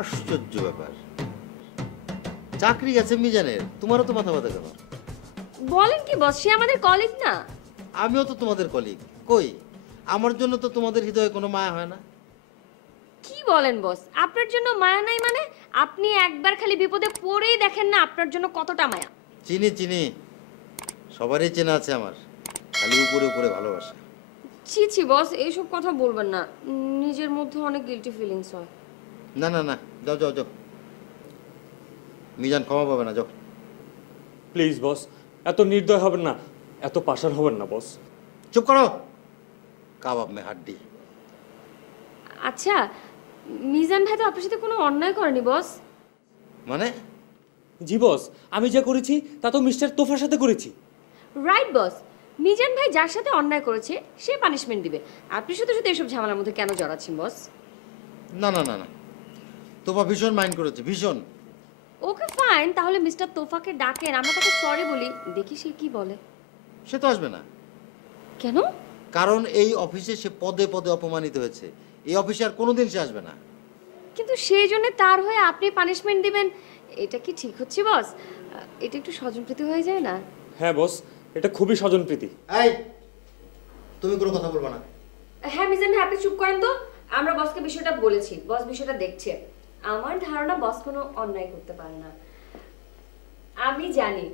আশ্চর্য ব্যাপার, চাকরি আছে মিজানের, তোমারও তো মাথা ব্যথা কেন? বলেন কি বস, সে আমাদের কলিগ না? আমিও তো তোমাদের কলিগ, কই আমার জন্য তো তোমাদের হৃদয়ে কোনো মায়া হয় না? কি বলেন বস, আপনার জন্য মায়া নাই মানে? আপনি একবার খালি বিপদে পড়েই দেখেন না আপনার জন্য কতটা মায়া। চিনি চিনি, সবারই চেনা আছে আমার, খালি উপরে উপরে ভালোবাসা। ছি ছি বস, এইসব কথা বলবেন না, নিজের মধ্যে অনেক গিল্টি ফিলিংস হয়। না না না, যাও যাও যাও, মিজান ক্ষমা পাবে না, যাও। প্লিজ বস, এত নির্দয় হবেন না, এত পাষাণ হবেন না বস। চুপ করো, কাবাব মে হাড্ডি। আচ্ছা, মিজান ভাই তো আপনার সাথে কোনো অন্যায় করেনি বস। মানে? জি বস, আমি যা করেছি তা তো মিস্টার তোফার সাথে করেছি। রাইট বস, মিজান ভাই যার সাথে অন্যায় করেছে সে পানিশমেন্ট দিবে। আপনি শুধু শুধু এসব ঝামেলার মধ্যে কেন জড়াচ্ছেন বস? না না না না, তোফা ভীষণ মাইন্ড করেছে, ভীষণ। ওকে ফাইন, তাহলে মিস্টার তোফাকে ডাকেন, আমরা তাকে সরি বলি, দেখি সে কি বলে। সে তো আসবে না। কেন? কারণ এই অফিসে সে পদে পদে অপমানিত হয়েছে, এই অফিসে আর কোনোদিন সে আসবে না। কিন্তু সেই জন্য তার হয়ে আপনি পানিশমেন্ট দিবেন, এটা কি ঠিক হচ্ছে বস? এটা একটু স্বজনপ্রীতি হয়ে যায় না? হ্যাঁ বস, এটা খুবই স্বজনপ্রীতি। এই, তুমি কোনো কথা বলবা না। হ্যাঁ মিজান ভাই, আপনি চুপ করেন তো। আমরা বসকে বিষয়টা বলেছি, বস বিষয়টা দেখছে। আমার ধারণা বস কোনো অন্যায় করতে পারে না। আমি জানি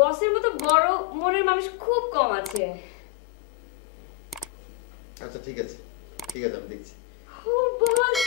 বসের মতো বড় মনের মানুষ খুব কম আছে। আচ্ছা ঠিক আছে, ঠিক আছে, আমি দেখছি। ও বস,